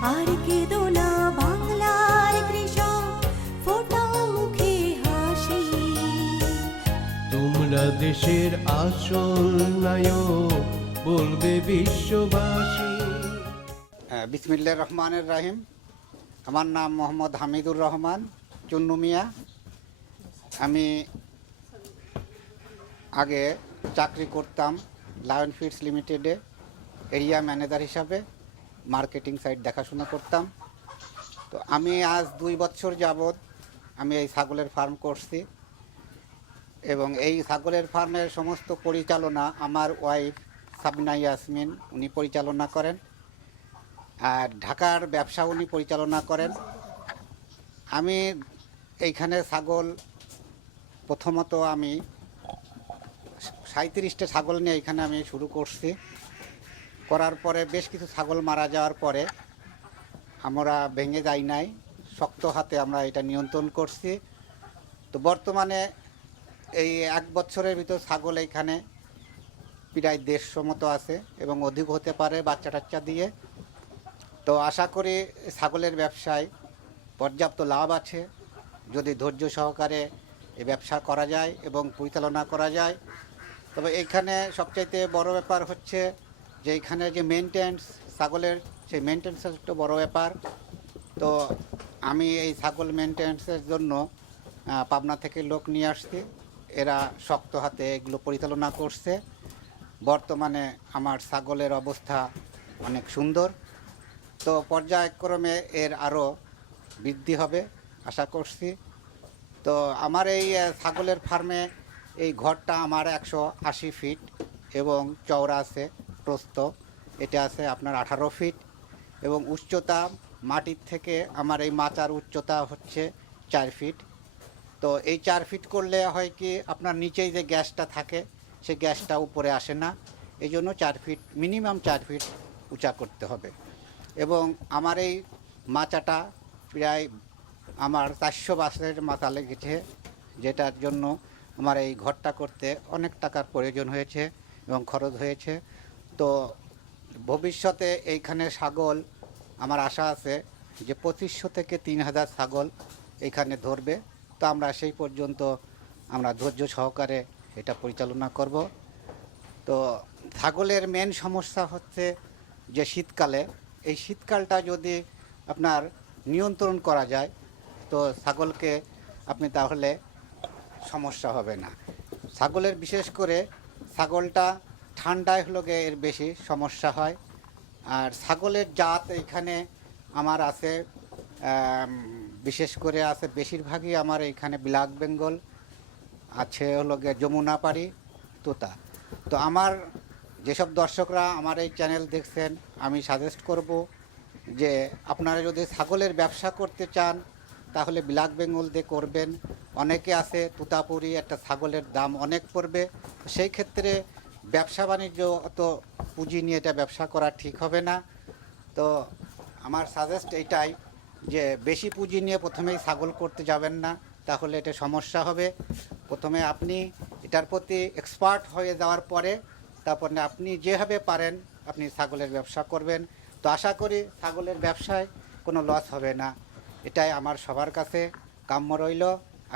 আর কেঁদো না বাংলার কৃষক ফোটাও মুখে হাসি। তোমরা দেশের আসল নায়ক বলবে বিশ্ববাসী। হ্যাঁ, বিসমিল্লাহ রহমানের রাহিম। আমার নাম মোহাম্মদ হামিদুর রহমান চুন্নু মিয়া। আমি আগে চাকরি করতাম লায়ন ফিডস লিমিটেডে এরিয়া ম্যানেজার হিসাবে। মার্কেটিং সাইট দেখাশোনা করতাম। তো আমি আজ দুই বছর যাবৎ আমি এই ছাগলের ফার্ম করছি এবং এই ছাগলের ফার্মের সমস্ত পরিচালনা আমার ওয়াইফ সাবিনা ইয়াসমিন, উনি পরিচালনা করেন। আর ঢাকার ব্যবসা উনি পরিচালনা করেন। আমি এইখানে ছাগল প্রথমত আমি সাঁত্রিশটা ছাগল নিয়ে এখানে আমি শুরু করছি। করার পরে বেশ কিছু ছাগল মারা যাওয়ার পরে আমরা ভেঙে যাই নাই। শক্ত হাতে আমরা এটা নিয়ন্ত্রণ করছি। তো বর্তমানে এই এক বছরের ভিতর ছাগল এইখানে প্রায় দেড়শো মতো আছে এবং অধিক হতে পারে বাচ্চা টাচ্চা দিয়ে। তো আশা করি ছাগলের ব্যবসায় পর্যাপ্ত লাভ আছে। যদি ধৈর্য সহকারে এই ব্যবসা করা যায় এবং পরিচালনা করা যায়। তবে এখানে সবচাইতে বড় ব্যাপার হচ্ছে যে এখানে যে মেনটেন্স ছাগলের সেই মেনটেন্স একটা বড় ব্যাপার। তো আমি এই ছাগল মেনটেন্সের জন্য পাবনা থেকে লোক নিয়ে আসছি। এরা শক্ত হাতে এগুলো পরিচালনা করছে। বর্তমানে আমার ছাগলের অবস্থা অনেক সুন্দর। তো পর্যায়ক্রমে এর আরও বৃদ্ধি হবে, আশা করছি। তো আমার এই ছাগলের ফার্মে এই ঘরটা আমার একশো আশি ফিট এবং চওড়া আছে। প্রস্থ। এটা আছে আপনার আঠারো ফিট এবং উচ্চতা মাটির থেকে আমার এই মাচার উচ্চতা হচ্ছে চার ফিট। তো এই চার ফিট করলে হয় কি আপনার নিচেই যে গ্যাসটা থাকে সেই গ্যাসটা উপরে আসে না। এই জন্য চার ফিট, মিনিমাম চার ফিট উঁচা করতে হবে। এবং আমার এই মাচাটা প্রায় আমার চারশো বাসের মাথা লেগেছে, যেটার জন্য আমার এই ঘরটা করতে অনেক টাকার প্রয়োজন হয়েছে এবং খরচ হয়েছে। তো ভবিষ্যতে এইখানে ছাগল, আমার আশা আছে যে পঁচিশশো থেকে তিন হাজার ছাগল এইখানে ধরবে। তো আমরা সেই পর্যন্ত আমরা ধৈর্য সহকারে এটা পরিচালনা করব। তো ছাগলের মেন সমস্যা হচ্ছে যে শীতকালে, এই শীতকালটা যদি আপনার নিয়ন্ত্রণ করা যায়, তো ছাগলকে আপনি তাহলে সমস্যা হবে না। ছাগলের বিশেষ করে ছাগলটা ঠান্ডায় হলো গিয়ে এর বেশি সমস্যা হয়। আর ছাগলের জাত এখানে আমার আছে বিশেষ করে আছে বেশিরভাগই আমার এইখানে ব্ল্যাক বেঙ্গল, আছে হলো গিয়ে যমুনাপাড়ি, তোতা। তো আমার যেসব দর্শকরা আমার এই চ্যানেল দেখছেন, আমি সাজেস্ট করব যে আপনারা যদি ছাগলের ব্যবসা করতে চান, তাহলে ব্ল্যাক বেঙ্গল দিয়ে করবেন। অনেকে আছে তুতাপুরি, একটা ছাগলের দাম অনেক পড়বে। সেই ক্ষেত্রে ব্যবসা বাণিজ্য অত পুঁজি নিয়ে এটা ব্যবসা করা ঠিক হবে না। তো আমার সাজেস্ট এটাই যে বেশি পুঁজি নিয়ে প্রথমেই ছাগল করতে যাবেন না, তাহলে এটা সমস্যা হবে। প্রথমে আপনি এটার প্রতি এক্সপার্ট হয়ে যাওয়ার পরে তারপরে আপনি যেভাবে পারেন আপনি ছাগলের ব্যবসা করবেন। তো আশা করি ছাগলের ব্যবসায় কোনো লস হবে না। এটাই আমার সবার কাছে কাম্য রইল।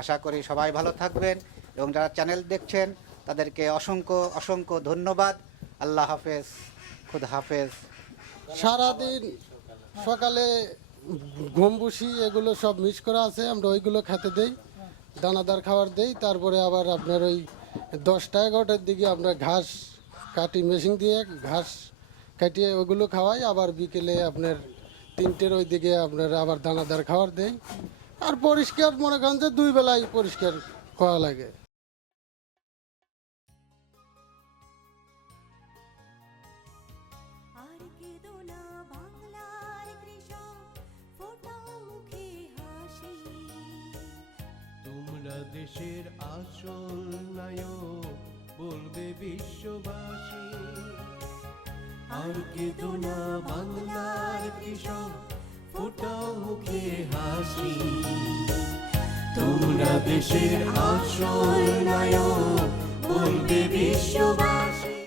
আশা করি সবাই ভালো থাকবেন এবং যারা চ্যানেল দেখছেন তাদেরকে অসংখ্য অসংখ্য ধন্যবাদ। আল্লাহ হাফেজ, খুদ হাফেজ। সারাদিন সকালে গম ভুসি এগুলো সব মিক্স করা আছে, আমরা ওইগুলো খেতে দেই, দানাদার খাবার দেই, তারপরে আবার আপনার ওই দশটা, এগারোটার দিকে আমরা ঘাস কাটি মেশিন দিয়ে ঘাস কাটিয়ে ওগুলো খাওয়াই, আবার বিকেলে আপনার তিনটের ওই দিকে আপনার আবার দানাদার খাবার দেই। আর পরিষ্কার মনে করেন যে দুই বেলায় পরিষ্কার করা লাগে। দেশের আসল নায়ক বলবে বিশ্ববাসী। আর কেঁদো না বাংলার কৃষক, ফোটাও মুখে হাসি। তোমরা দেশের আসল নায়ক বলবে বিশ্ববাসী।